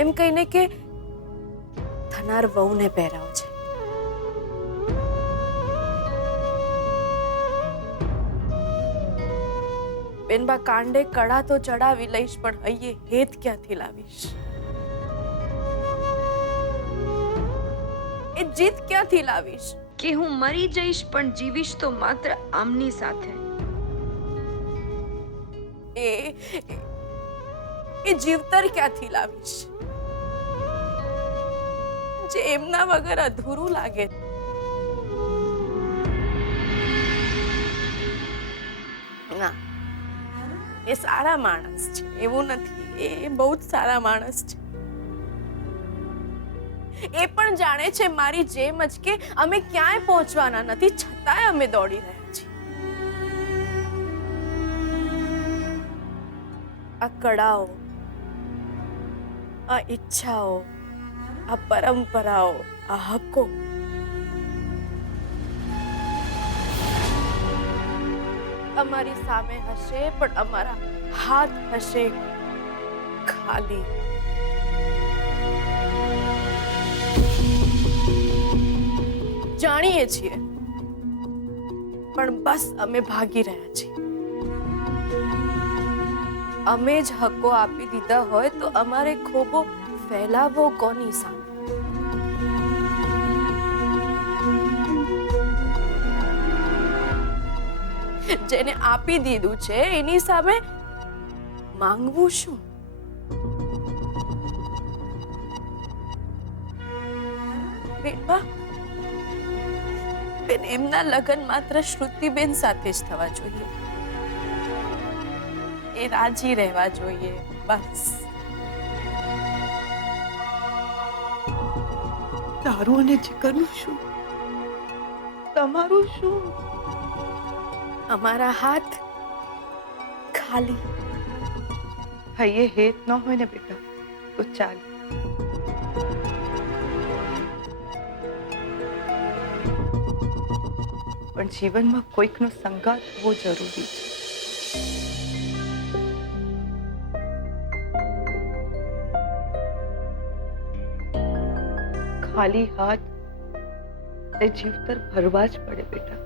એમ કહીને કે થનાર વહુને પહેરાવ છે. બેનબા કાંડે કડા તો ચડાવી લઈશ, પણ હૈયે હેત ક્યાંથી લાવીશ? એ જીત ક્યાંથી લાવીશ? કે હું મરી જઈશ પણ જીવીશ તો માત્ર આમની સાથે. એ જીવતર ક્યાંથી લાવીશ જે એમના વગર અધૂરું લાગે? ના, એ સારા માણસ છે, એવું નથી. એ બહુ જ સારા માણસ છે. એ પણ જાણે છે મારી જેમ જ કે અમે ક્યાંય પહોંચવાના નથી, છતાંય અમે દોડી રહ્યા છીએ. આ કળાઓ, આ ઈચ્છાઓ, આ પરંપરાઓ, આ હકો અમારી સામે હશે, પણ અમારા હાથ હશે ખાલી. જાણીએ છીએ, પણ બસ અમે ભાગી રહ્યા છીએ. અમે જ હકો આપી દીધા હોય તો અમારે ખોબો ફેલાવો કોની સામે? જેને આપી દીધું છે એની સામે માંગવું શું? બેનબા, બેન, એમના લગ્ન માત્ર શ્રુતિબેન સાથે જ થવા જોઈએ. એ રાજી રહેવા જોઈએ, બસ. તારું અને જીગરનું શું? તમારું શું? અમારા હાથ ખાલી. હૈયે હેત ન હોય ને બેટા તો ચાલ. પણ જીવનમાં કોઈકનો સંગાત હોવો જરૂરી છે. ખાલી હાથ એ જીવતર ભરવા જ પડે બેટા.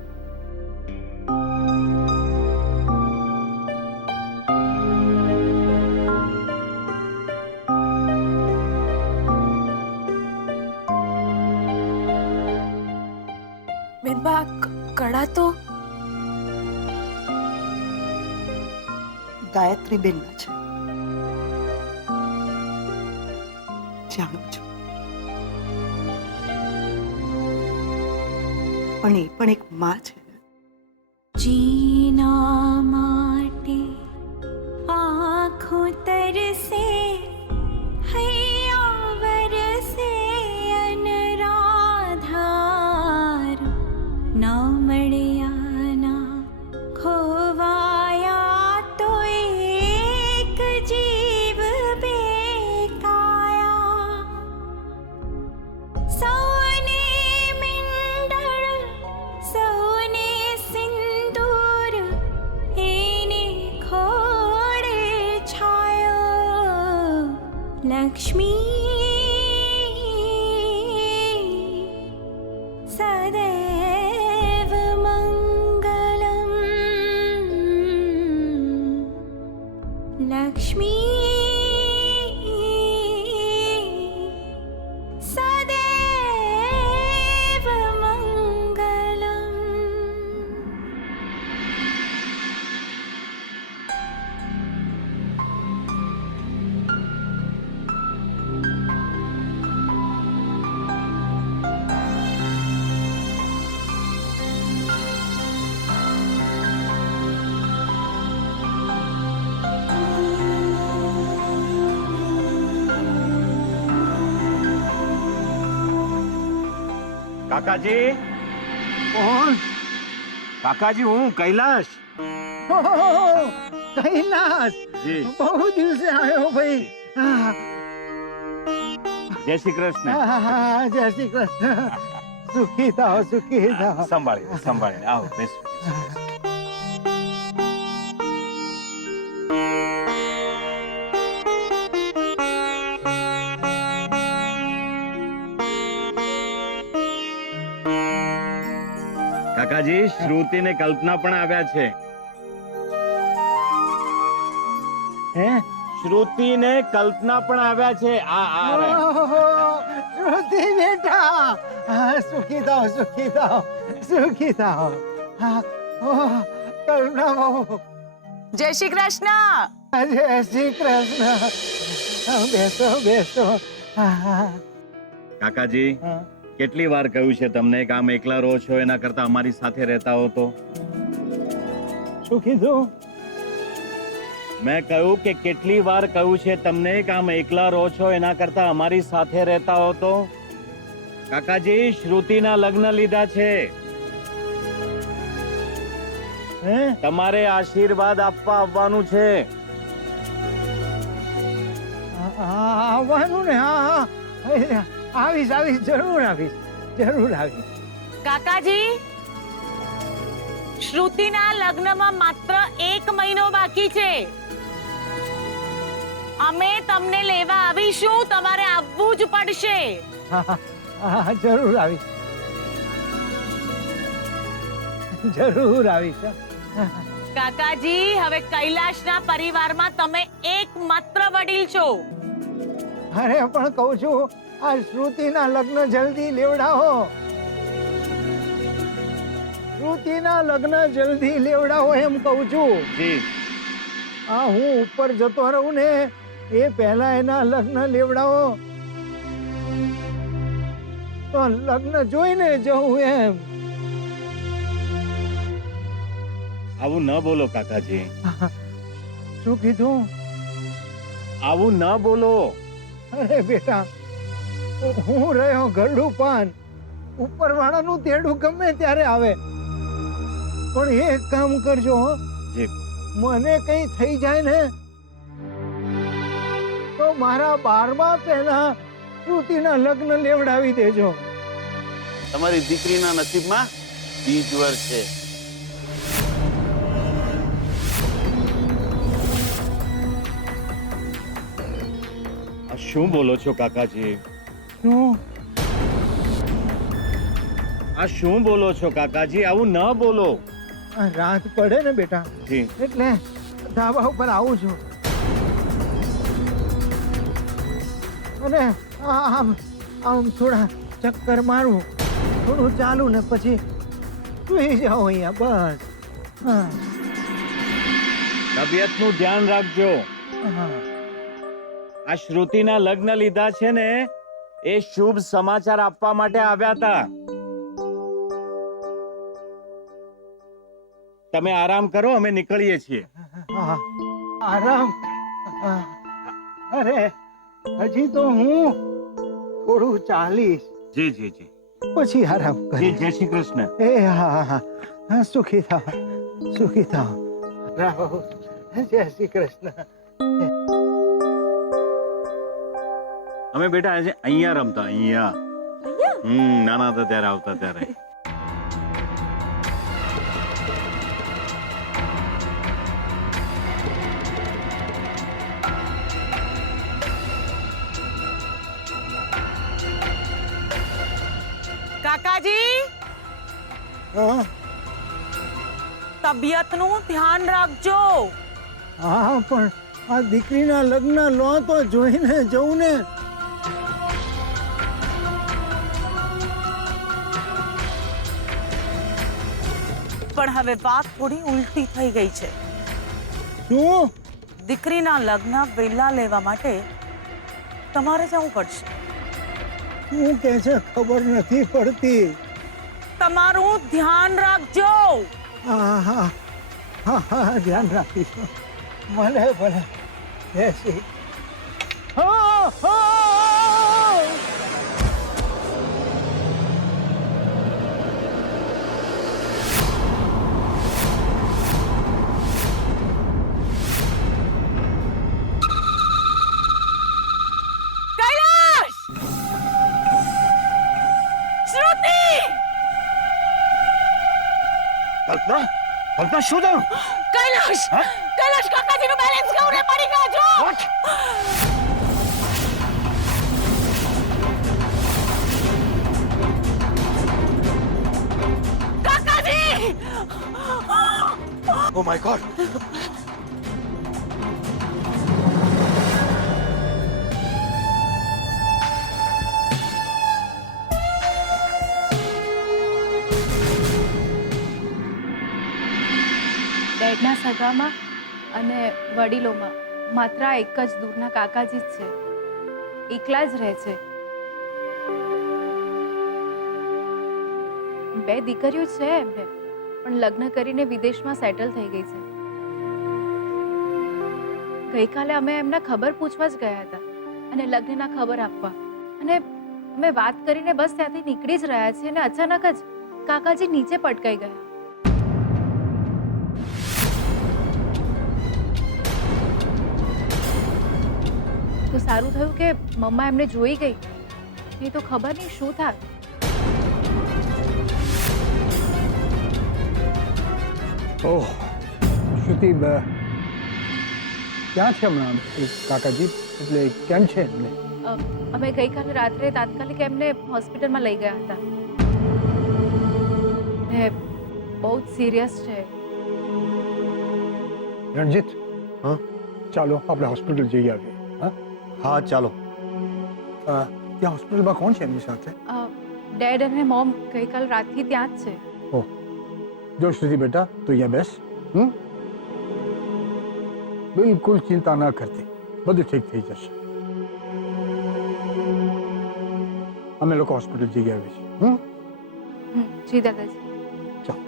બેનબા, કળા તો ગાયત્રી બેનના છે, જાણું છું. પણ એ પણ એક માં છે. जीना माटे आँखों तरसे हैया बरसे अनराधार ना मड़ियाना खोवाया तो एक जीव बेकाया सौने मिंडर सौने सिंदूर एने खोड़े छायो लक्ष्मी सदैव मंगलम लक्ष्मी सदैव मंगलम. કાકાજી, કોણ? કાકાજી હું કૈલાશ. ઓહો, કૈલાસ, જી. બહુ દિવસે આવ્યો ભાઈ. જય શ્રી કૃષ્ણ. જય શ્રી કૃષ્ણ. સુખી થાઓ, સુખી થાઓ. સંભાળીને સંભાળીને આવો, બેસો. કાકાજી શ્રુતિ ને કલ્પના પણ આવ્યા છે. હે શ્રુતિ ને કલ્પના પણ આવ્યા છે. આ રે. ઓહો, શ્રુતિ બેટા સુખી થાઓ સુખી થાઓ સુખી થાઓ. હા, ઓહ, કરુણા બહુ. જય શ્રી કૃષ્ણ. જય શ્રી કૃષ્ણ. બેસો બેસો. હા, હા, કાકાજી હા. કેટલી વાર કહ્યું છે તમને કે આમ એકલા રહો છો એના કરતા અમારી સાથે રહેતા હો તો? શું કીધું? મેં કહ્યું કે કેટલી વાર કહ્યું છે તમને કે આમ એકલા રહો છો એના કરતા અમારી સાથે રહેતા હો તો? કાકાજી શ્રુતિના લગ્ન લીધા છે. હે તમારે આશીર્વાદ આપવા આવવાનું છે. આવવાનું ને? હા હા, આવીશ આવીશ, જરૂર આવીશ, જરૂર આવીશ. કાકાજી, શ્રુતિના લગ્નમાં માત્ર 1 મહિનો બાકી છે. અમે તમને લેવા આવીશું, તમારે આવવું જ પડશે. હા હા, હા, જરૂર આવીશ, જરૂર આવીશ. કાકાજી, હવે કૈલાશના પરિવારમાં તમે એકમાત્ર વડીલ છો. અરે પણ કહું છું, આ શ્રુતિના લગ્ન જલ્દી લેવડાવો. શ્રુતિના લગ્ન જલ્દી લેવડાવો એમ કહું છું. જી આ હું ઉપર જતો રહું ને એ પહેલા એના લગ્ન લેવડાવો તો લગ્ન જોઈને જવું એમ. આવું ન બોલો કાકાજી, શું કીધું? આવું ન બોલો. અરે બેટા, હું રહ્યો ઘરડું પાન, ઉપરવાળાનું તેડું ગમે ત્યારે આવે. પણ એક કામ કરજો હો, જી મને કઈ થઈ જાય ને તો મારા 12મા પહેલા શ્રુતિના લગ્ન લેવડાવી દેજો. તમારી દીકરીના નસીબમાં બીજ વર છે. આ શું બોલો છો કાકાજી? શું? આ શું બોલો છો કાકાજી? આવું ન બોલો. આ રાત પડે ને બેટા, જી એટલે ધાબા ઉપર આવું છું અને આમ આમ થોડા ચક્કર મારું, થોડું ચાલુ ને પછી સુઈ જાઉં અહીંયા બસ. હા તબિયતનું ધ્યાન રાખજો. હા. આ શ્રુતિના લગ્ન લીધા છે ને એ શુભ સમાચાર આપવા માટે આવ્યા હતા. તમે આરામ કરો, અમે નીકળીએ છીએ. હા, આરામ. હા. અરે હજી તો હું થોડું ચાલીશ, જી જી જી પછી આરામ જી. કરીશ. જય શ્રી કૃષ્ણ. એ હા હા હા, હા, સુખી થાવ સુખી થાવ. રાહો, જય શ્રી કૃષ્ણ. અમે બેટા આજે અહીંયા રમતા, અહીંયા. નાના હતા ત્યારે આવતા ત્યારે. કાકાજી, હા તબિયતનું ધ્યાન રાખજો. હા, પણ આ દીકરીના લગ્ન લો તો જોઈને જવું ને. પણ હવે વાત થોડી ઉલટી થઈ ગઈ છે. શું? દીકરીના લગ્ન વહેલા લેવા માટે તમારે જવું પડશે. શું કે છે ખબર નથી પડતી. તમારું ધ્યાન રાખજો. હા હા હા હા, ધ્યાન રાખીશું. ભલે ભલે. જય શ્રી. હા હા. કૈલાશ! શ્રુતિ! કલ્પના, કલ્પના શું થયું? કૈલાશ! કૈલાશ, કાકાજીનું બેલેન્સ ગયું રે, પડી ગયો છો. કાકાજી! Oh my God. ડેડના સગામાં અને વડીલોમાં માત્ર આ એક જ દૂરના કાકાજી જ છે. એકલા જ રહે છે. 2 દીકરીઓ છે એમને, પણ લગ્ન કરીને વિદેશમાં સેટલ થઈ ગઈ છે. ગઈકાલે અમે એમના ખબર પૂછવા જ ગયા હતા અને લગ્નના ખબર આપવા, અને અમે વાત કરીને બસ ત્યાંથી નીકળી જ રહ્યા છીએ અને અચાનક જ કાકાજી નીચે પટકાઈ ગયા. તો સારું થયું કે મમ્મા એમને જોઈ ગઈ, નહીં તો ખબર નહીં શું થાત. ઓહ શ્રુતિ, ક્યાં છે હમણાં કાકાજી? એટલે કેમ છે એમને? અમે ગઈકાલે રાત્રે તાત્કાલિક એમને હોસ્પિટલમાં લઈ ગયા હતા ને બહુ જ સિરિયસ છે. રણજીત, હા ચાલો આપણે હોસ્પિટલ જઈ આવીએ. હા હા ચાલો. ત્યાં હોસ્પિટલમાં કોણ છે એમની સાથે? ડેડ અને મોમ ગઈકાલ રાતથી ત્યાં જ છે. ઓહ, જો શ્રુતિ બેટા, તું અહીંયા બેસ. બિલકુલ ચિંતા ના કરતી, બધું ઠીક થઈ જશે. અમે લોકો હોસ્પિટલ જઈ આવીએ છીએ. જી દાદાજી. ચાલો.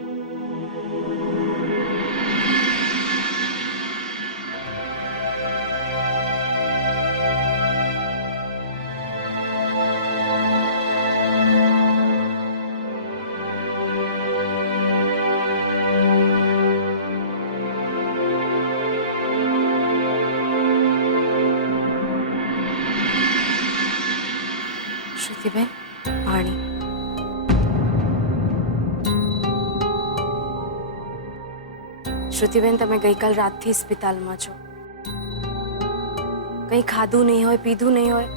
શ્રુતિબેન, પાણી. શ્રુતિબેન, તમે ગઈકાલ રાતથી હોસ્પિટલમાં છો. કંઈ ખાધું નહીં હોય, પીધું નહીં હોય.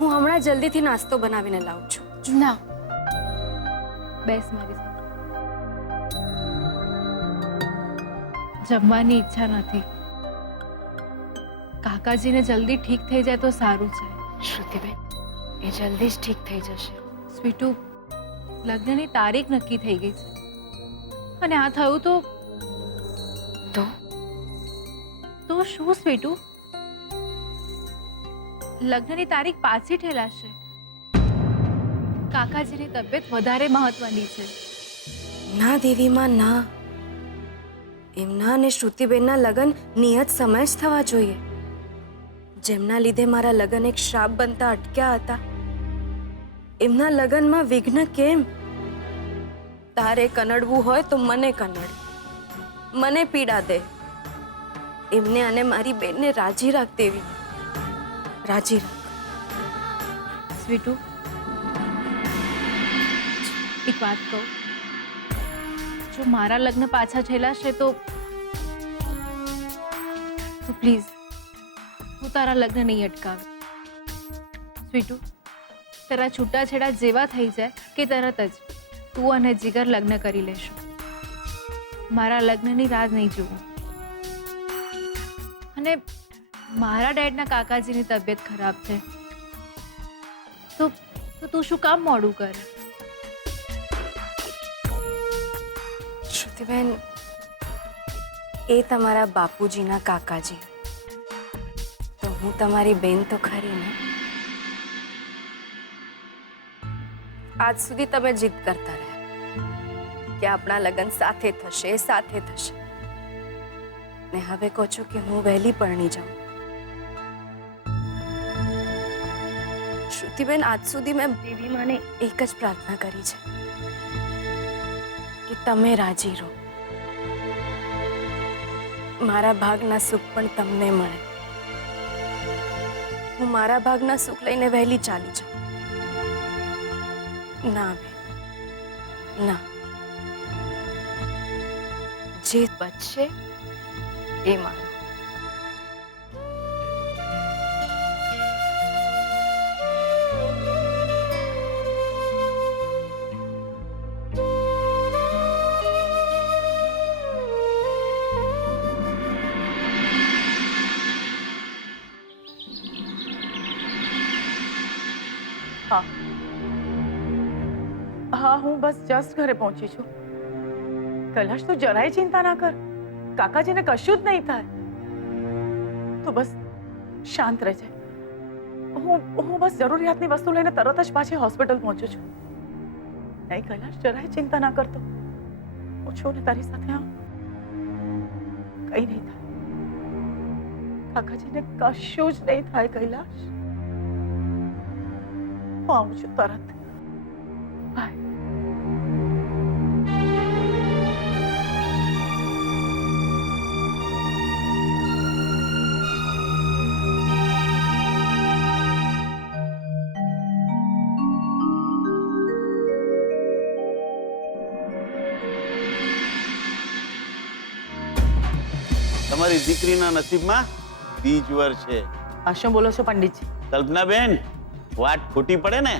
હું હમણાં જલ્દીથી નાસ્તો બનાવીને લાવું છું. ના, બેસ મારી સાથે. જમવાની ઈચ્છા નથી. કાકાજીને જલ્દી ઠીક થઈ જાય તો સારું છે. શ્રુતિબેન, એ જલ્દી જ ઠીક થઈ જશે. સ્વીટુ, લગ્નની તારીખ નક્કી થઈ ગઈ છે અને આ થયું તો શું સ્વીટુ? લગ્નની તારીખ પાછી ઠેલાશે. કાકાજીની તબિયત વધારે મહત્વની છે. ના દેવીમાં, ના. એમના અને શ્રુતિબેનના લગ્ન નિયત સમય જ થવા જોઈએ. જેમના લીધે મારા લગ્ન એક શ્રાપ બનતા અટક્યા હતા, એમના લગ્નમાં વિઘ્ન કેમ? તારે કનડવું હોય તો મને કનડ, મને પીડા દે. એમને અને મારી બેનને રાજી રાખ દેવી, રાજી રાખ. સ્વીટુ, એક વાત કહું, જો મારા લગ્ન પાછા ઠેલાશે તો પ્લીઝ હું તારા લગ્ન નહીં અટકાવે. સ્વીટુ, તારા છૂટાછેડા જેવા થઈ જાય કે તરત જ તું અને જીગર લગ્ન કરી લેશું. મારા લગ્નની રાહ નહીં જોવું. અને મારા ડેડના કાકાજીની તબિયત ખરાબ છે તો તું શું કામ મોડું કરે? શ્રુતિબેન, એ તમારા બાપુજીના કાકાજી, તો હું તમારી બેન તો ખરી ને. આજ સુધી તમે જીદ કરતા રહ્યા કે આપણા લગ્ન સાથે થશે, સાથે થશે, ને હવે કહો છો કે હું વહેલી પરણી જાઉં. શ્રુતિબેન, આજ સુધી મેં દેવી માને એક જ પ્રાર્થના કરી છે કે તમે રાજી રહો, મારા ભાગના સુખ પણ તમને મળે. હું મારા ભાગના સુખ લઈને વહેલી ચાલી જાઉં. ના બેન, ના. જે બચશે એ મારું. બસ જસ્ટ ઘરે પહોંચી છું. કૈલાશ, તું જરાય ચિંતા ના કર. કાકાજીને કશું જ નહીં થાય. તું બસ શાંત રહેજે. હું બસ જરૂરિયાતની વસ્તુ લઈને તરત જ પાછી હોસ્પિટલ પહોંચું છું. નહીં કૈલાશ, જરાય ચિંતા ના કરતો. હું છું ને તારી સાથે. કઈ નહીં થાય. કાકાજીને કશું જ નહીં થાય કૈલાશ. હું આવું છું તરત. બાય. તમારી દીકરીના નસીબમાં બીજ વર છે. આ શું બોલો છો પંડિતજી? કલ્પનાબેન, વાટ ખોટી પડે ને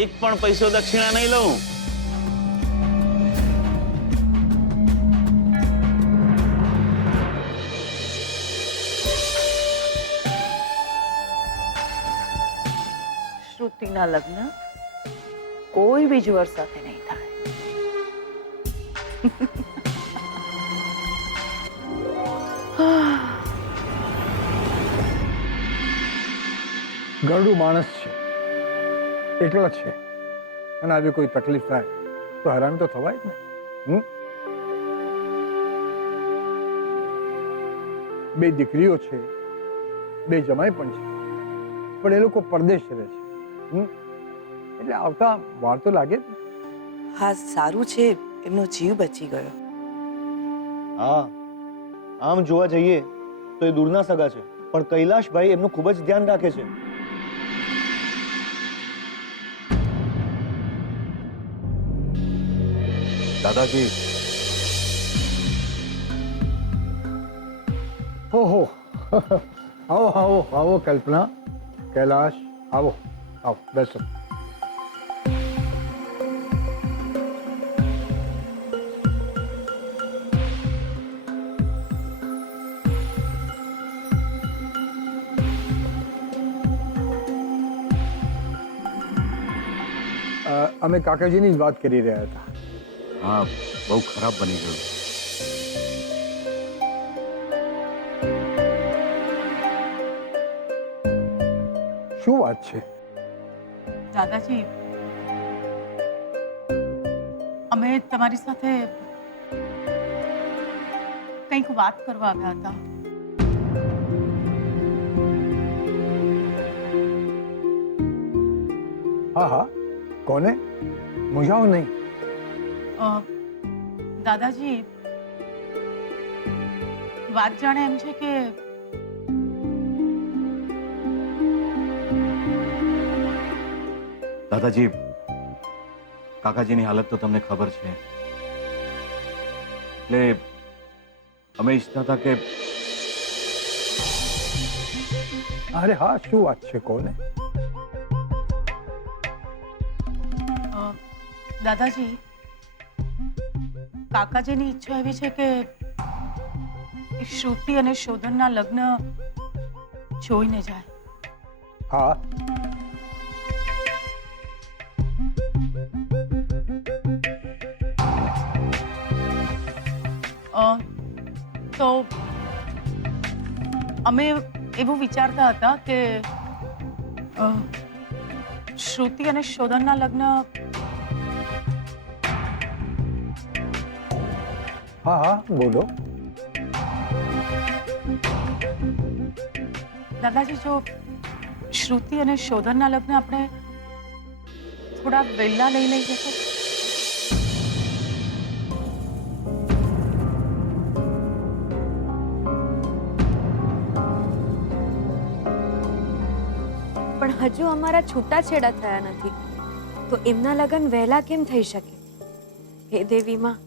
એક પણ પૈસો દક્ષિણા નહીં લઉં. શ્રુતિના લગ્ન કોઈ બીજ વર સાથે નહીં થાય. ગરડું માણસ છે, એકલા જ છે, અને આવી કોઈ તકલીફ થાય તો હેરાન તો થવાય જ ને. બે દીકરીઓ છે, બે જમાઈ પણ છે, પણ એ લોકો પરદેશ રહે છે. એટલે આવતા વાર તો લાગે જ ને. હા, સારું છે એમનો જીવ બચી ગયો. હા, આમ જોવા જઈએ તો એ દૂરના સગા છે, પણ કૈલાશભાઈ એમનું ખૂબ જ ધ્યાન રાખે છે. દાદાજી, ઓહો, આવો આવો આવો કલ્પના, કૈલાશ, આવો આવો, બેસો. અમે કાકાજીની જ વાત કરી રહ્યા હતા. હા, બહુ ખરાબ બની ગયું. શું વાત છે? દાદાજી, અમે તમારી સાથે કંઈક વાત કરવા આવ્યા હતા. હા હા, કોને? મૂંઝાવો નહીં. દાદાજી, વાત જાણે એમ છે કે દાદાજી, કાકાજીની હાલત તો તમને ખબર છે, એટલે અમે ઈચ્છતા હતા કે અરે હા, શું વાત છે, કોને? દાદાજી, કાકાજીની ઈચ્છા એવી છે કે શ્રુતિ અને શોધનના લગ્ન જોઈને જાય. હા, તો અમે એવું વિચારતા હતા કે શ્રુતિ અને શોધનના લગ્ન. હા હા, બોલો. દાદાજી, જો શ્રુતિ અને શોધનના લગ્ન આપણે થોડા વહેલા લઈ લઈએ તો. પણ હજુ અમારા છૂટાછેડા થયા નથી, તો એમના લગ્ન વહેલા કેમ થઈ શકે? હે દેવી માં,